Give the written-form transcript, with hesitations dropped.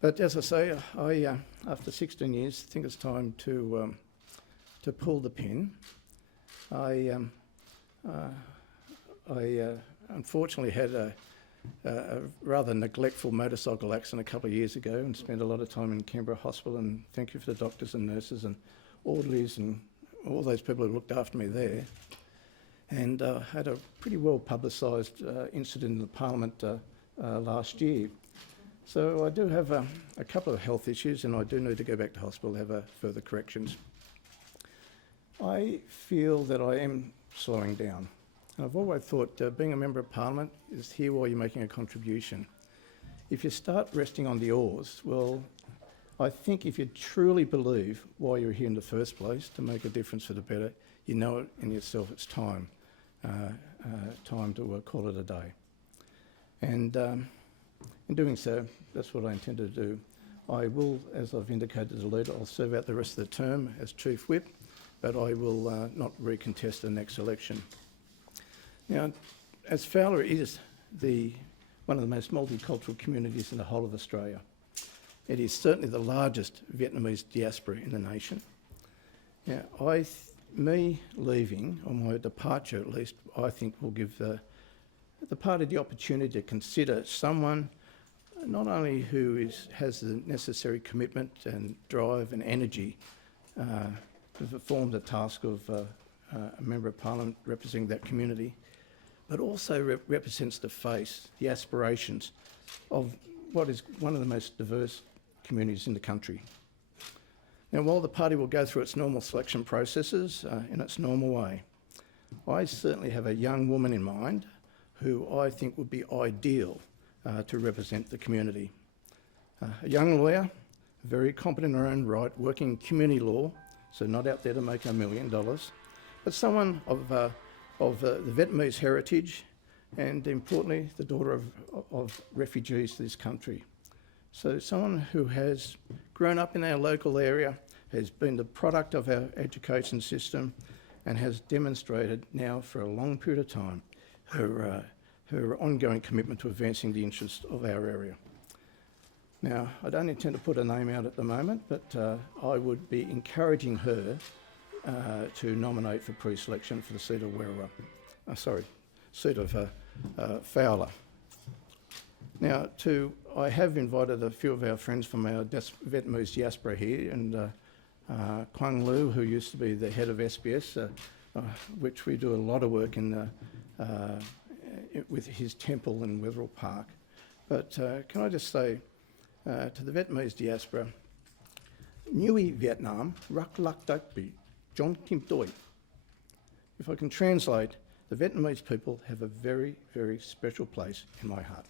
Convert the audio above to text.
But as I say, after 16 years, think it's time to pull the pin. I unfortunately had a rather neglectful motorcycle accident a couple of years ago and spent a lot of time in Canberra Hospital, and thank you for the doctors and nurses and orderlies and all those people who looked after me there. And had a pretty well publicised incident in the Parliament last year. So I do have a couple of health issues, and I do need to go back to hospital to have further corrections. I feel that I am slowing down. And I've always thought being a member of Parliament is here while you're making a contribution. If you start resting on the oars, well, I think if you truly believe why you're here in the first place, to make a difference for the better, you know it in yourself it's time to call it a day. And in doing so, that's what I intend to do. I will, as I've indicated as a leader, I'll serve out the rest of the term as Chief Whip, but I will not recontest the next election. Now, as Fowler is one of the most multicultural communities in the whole of Australia, it is certainly the largest Vietnamese diaspora in the nation. Now, me leaving, or my departure at least, I think will give the party the opportunity to consider someone not only who has the necessary commitment and drive and energy to perform the task of a Member of Parliament representing that community, but also represents the face, the aspirations of what is one of the most diverse communities in the country. Now, while the party will go through its normal selection processes in its normal way, I certainly have a young woman in mind who I think would be ideal to represent the community. A young lawyer, very competent in her own right, working in community law, so not out there to make $1 million, but someone of the Vietnamese heritage, and importantly, the daughter of refugees to this country. So someone who has grown up in our local area, has been the product of our education system, and has demonstrated now for a long period of time her ongoing commitment to advancing the interests of our area. Now, I don't intend to put a name out at the moment, but I would be encouraging her to nominate for pre-selection for the seat of Werriwa. Seat of Fowler. Now, I have invited a few of our friends from our Vietnamese diaspora here, and Quang Lu, who used to be the head of SBS, which we do a lot of work in with his temple in Werriwa Park. But can I just say to the Vietnamese diaspora, Nui Vietnam, Rak Lak Dak Bi, John Kim Doi. If I can translate, the Vietnamese people have a very, very special place in my heart.